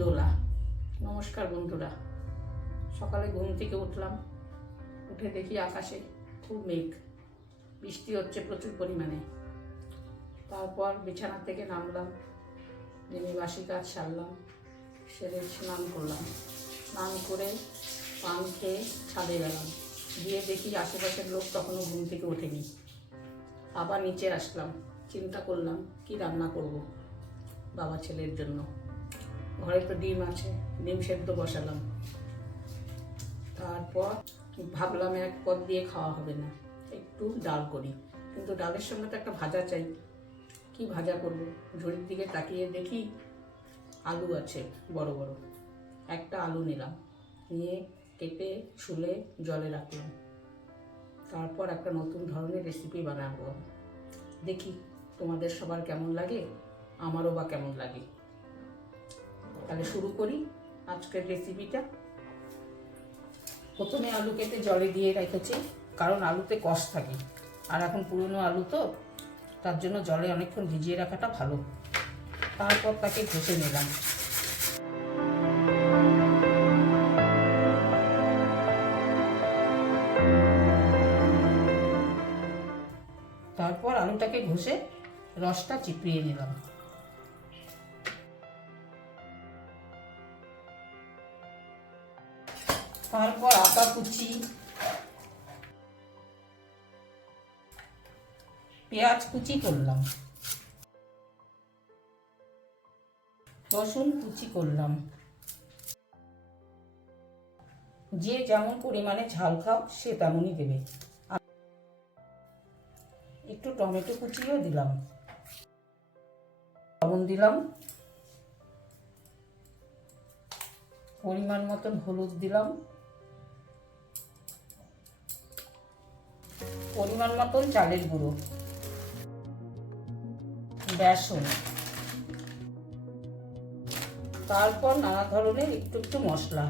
দোলা। নমস্কার বন্ধুরা, সকালে ঘুম থেকে উঠলাম, উঠে দেখি আকাশে খুব মেঘ, বৃষ্টি হচ্ছে প্রচুর পরিমাণে। তারপর বিছানা থেকে নামলাম, নেমে বাসি কাজ সারলাম, সেরে স্নান করলাম। স্নান করে পান খেয়ে ছাদে গেলাম, গিয়ে দেখি আশেপাশের লোক তখনও ঘুম থেকে ওঠেনি। আবার নিচে আসলাম, চিন্তা করলাম কি রান্না করব বাবা ছেলের জন্য। ঘরে তো ডিম আছে, ডিম সেদ্ধ বসালাম। তারপর ভাবলাম এক পদ দিয়ে খাওয়া হবে না, একটু ডাল করি, কিন্তু ডালের সঙ্গে তো একটা ভাজা চাই। কি ভাজা করব? ঝুড়ির দিকে তাকিয়ে দেখি আলু আছে বড় বড়, একটা আলু নিলাম, নিয়ে কেটে ছুলে জলে রাখলাম। তারপর একটা নতুন ধরনের রেসিপি বানাবো, দেখি তোমাদের সবার কেমন লাগে, আমারও বা কেমন লাগে। তাহলে শুরু করি আজকের রেসিপিটা। প্রথমে আলু কেটে জলে দিয়ে রেখেছি, কারণ আলুতে কষ থাকে, আর এখন পুরনো আলু তো, তার জন্য জলে অনেকক্ষণ ভিজিয়ে রাখাটা ভালো। তারপর তাকে ঘষে নিলাম। তারপর আলুটাকে ঘষে রসটা চিপিয়ে নিলাম। তারপর আদা কুচি, পেঁয়াজ কুচি করলাম, রসুন কুচি করলাম। যে যেমন পরিমাণে ঝাল খাও সে তেমনই দেবে। একটু টমেটো কুচিও দিলাম, লবণ দিলাম, পরিমাণ মতন হলুদ দিলাম, পরিমাণ মতন চালের গুঁড়ো, বেসন, তারপর নানা ধরনের একটু একটু মশলা।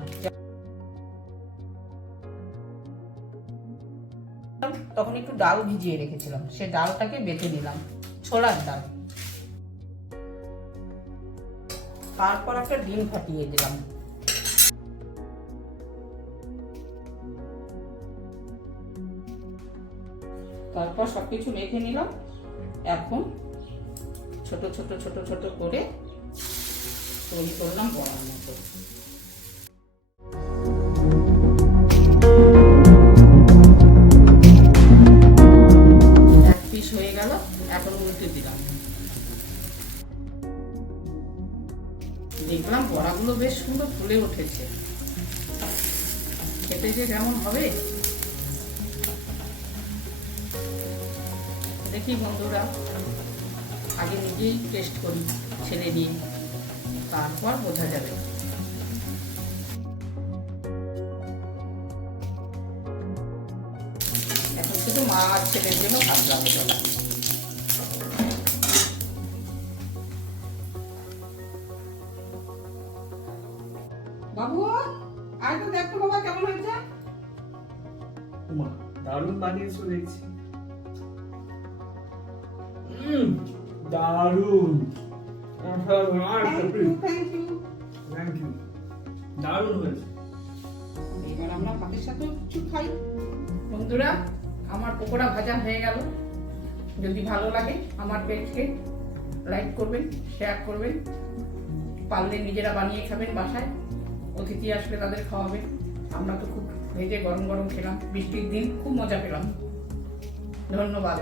তখন একটু ডাল ভিজিয়ে রেখেছিলাম, সে ডালটাকে বেটে নিলাম, ছোলার ডাল। তারপর একটা ডিম ফাটিয়ে দিলাম। তারপর সবকিছু মেখে নিলাম। এখন ছোট ছোট ছোট ছোট করে তৈরি করলাম বড়ার মতো। এক পিস হয়ে গেল, এখন উল্টে দিলাম। দেখলাম বড়াগুলো বেশ সুন্দর ফুলে উঠেছে, খেতে যে কেমন হবে দেখি বন্ধুরা, আগে নিজেই টেস্ট করি ছেলে নিয়ে, তারপর বোঝা যাবে। এখন শুধু মা আর ছেলের জন্য ভাবলাম। বাবু আয় তো দেখো বাবা কেমন হয়েছে। দারুণ বানিয়েছো দেখছি। দারুণ, থ্যাংক ইউ, দারুণ হয়েছে। এবার আমরা ভাতের সাথে কিছু খাই। বন্ধুরা, আমার পকোড়া ভাজা হয়ে গেল। যদি ভালো লাগে আমার পেজকে লাইক করবেন, শেয়ার করবেন, পারলে নিজেরা বানিয়ে খাবেন বাসায়, অতিথি আসলে তাদের খাওয়াবেন। আমরা তো খুব ভেজে গরম গরম খেলাম, বৃষ্টির দিন খুব মজা পেলাম। ধন্যবাদ।